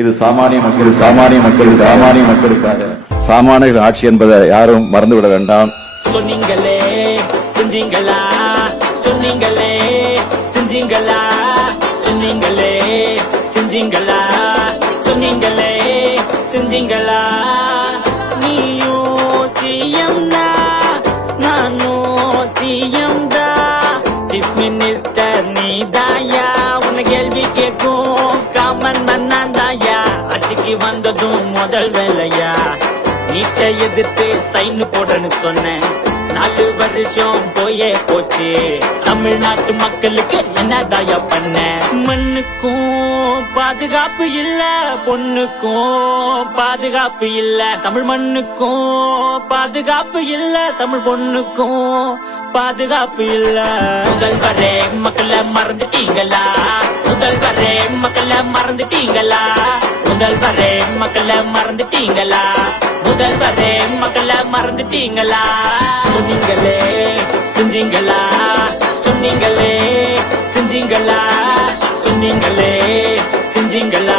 இது சாமானிய மக்களுக்காக சாமானிய ஆட்சி என்பதை யாரும் மறந்துவிட வேண்டாம். சொன்னீங்களே செஞ்சீங்களா, சொன்னீங்களே செஞ்சீங்களா, சொன்னீங்களே செஞ்சீங்களா, சொன்னீங்களே செஞ்சீங்களா. நீயும் சிஎம் தான், நானும் சிஎம் தான். சீஃப் மினிஸ்டர் நீதாயா, உன்னை கேள்வி கேட்கும் காமன் மன்னாந்தாயா. ஆட்சிக்கு வந்ததும் முதல் வேலையா நீட்டை எதிர்த்து சைன் போடுறேன்னு சொன்னேன். 4 வருஷம் போயே போச்சு, தமிழ்நாட்டு மக்களுக்கு என்னதாயா பண்ண? மண்ணுக்கும் பாதுகாப்பு இல்ல, பொண்ணுக்கும் பாதுகாப்பு இல்ல. தமிழ் மண்ணுக்கும் பாதுகாப்பு இல்ல, தமிழ் பொண்ணுக்கும் பாதுகாப்பு இல்ல. முதல்வரே மக்களை மறந்துட்டீங்களா, முதல்வரே மக்களை மறந்துட்டீங்களா, முதல்வரே மக்களை மறந்துட்டீங்களா, முதல்வரே மக்களை மறந்துட்டீங்களா. சொன்னீங்களே செஞ்சீங்களா, சொன்னீங்களே செஞ்சீங்களா, சொன்னீங்களே செஞ்சீங்களா,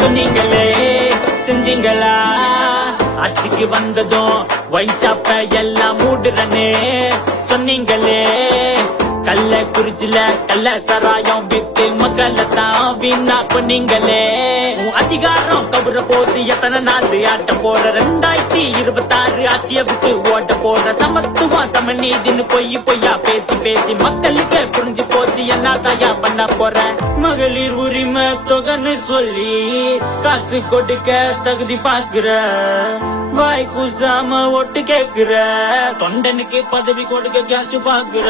சொன்னீங்களே செஞ்சீங்களா. ஆட்சிக்கு வந்ததும் ஒயின் ஷாப்ப எல்லாம் மூடுறனே சொன்னீங்களே. கள்ளக்குறிச்சில கள்ள சராயம் வித்து மக்களை தான் வீணா பண்ணீங்களே. அதிகாரம் கவுற போது எத்தனை நாள் ஆட்ட போற? 2026 ஆட்சியை விட்டு ஓட்ட போற. சமத்துவம் சமநீதின்னு பொய்யா பேசி பேசி மக்களுக்கு புரிஞ்சு போச்சு, என்னதாயா பண்ண போற? மகளிர் உரிமை தொகைன்னு சொல்லி காசு கொடுக்க தகுதி பாக்குற, வாய் கூசாம ஓட்டு கேக்குற, தொண்டனுக்கு பதவி கொடுக்க கேஸ்ட் பாக்குற.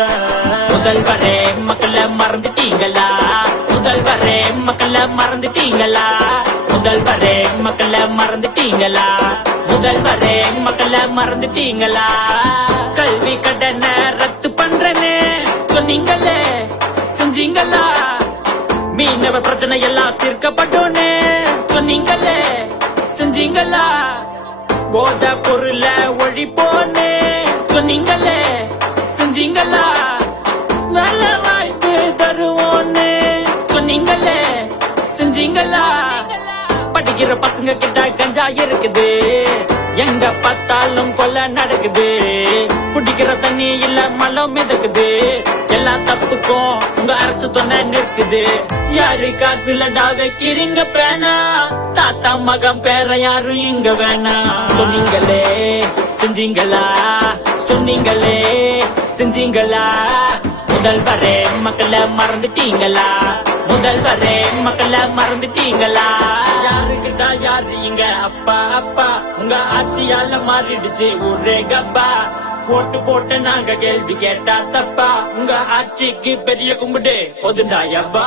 முதல்வரே மக்களை மறந்துட்டீங்களா, முதல்வரே மக்களை மறந்துட்டீங்களா, முதல்வரே மக்களை மறந்துட்டீங்களா, முதல்வரே மக்களை மறந்துட்டீங்களா. கல்வி கடனை ரத்து பண்றேன்னு சொன்னீங்களே செஞ்சீங்களா. மீனவ பிரச்சனை எல்லாம் தீர்க்கப்பட்டோன்னு சொன்னீங்களே செஞ்சீங்களா. போத பொருள ஒழிப்போன்னு சொன்னீங்களே செஞ்சீங்களா. நல்ல வாய்ப்பு தருவோன்னு சொன்னீங்களே செஞ்சீங்களா. படிக்கிற பசங்க கிட்ட கஞ்சா இருக்குது, எங்க பார்த்தாலும் கொலை நடக்குது. குடிக்கிற தண்ணி இல்ல மலம் மிதக்குது, எல்லா தப்புக்கும் உங்க அரசு துணை நிற்குது. யாரு காசுலடா வைக்கிறீங்க பேனா, தாத்தா மகன் பேர யாரும் இங்க வேணா. சொன்னீங்களே செஞ்சீங்களா, சொன்னீங்களே செஞ்சீங்களா. முதல்வரே மக்களை மறந்துட்டீங்களா, முதல்வரே மக்களை மறந்துட்டீங்களா. யாருக்கிட்ட யாரு இங்க அப்பா அப்பா, உங்க ஆட்சியால மாறிடுச்சு ஊரே கப்பா. ஓட்டு போட்டு நாங்க கேள்வி கேட்டா தப்பா, உங்க ஆட்சிக்கு பெரிய கும்பிடு போதுண்டா யப்பா.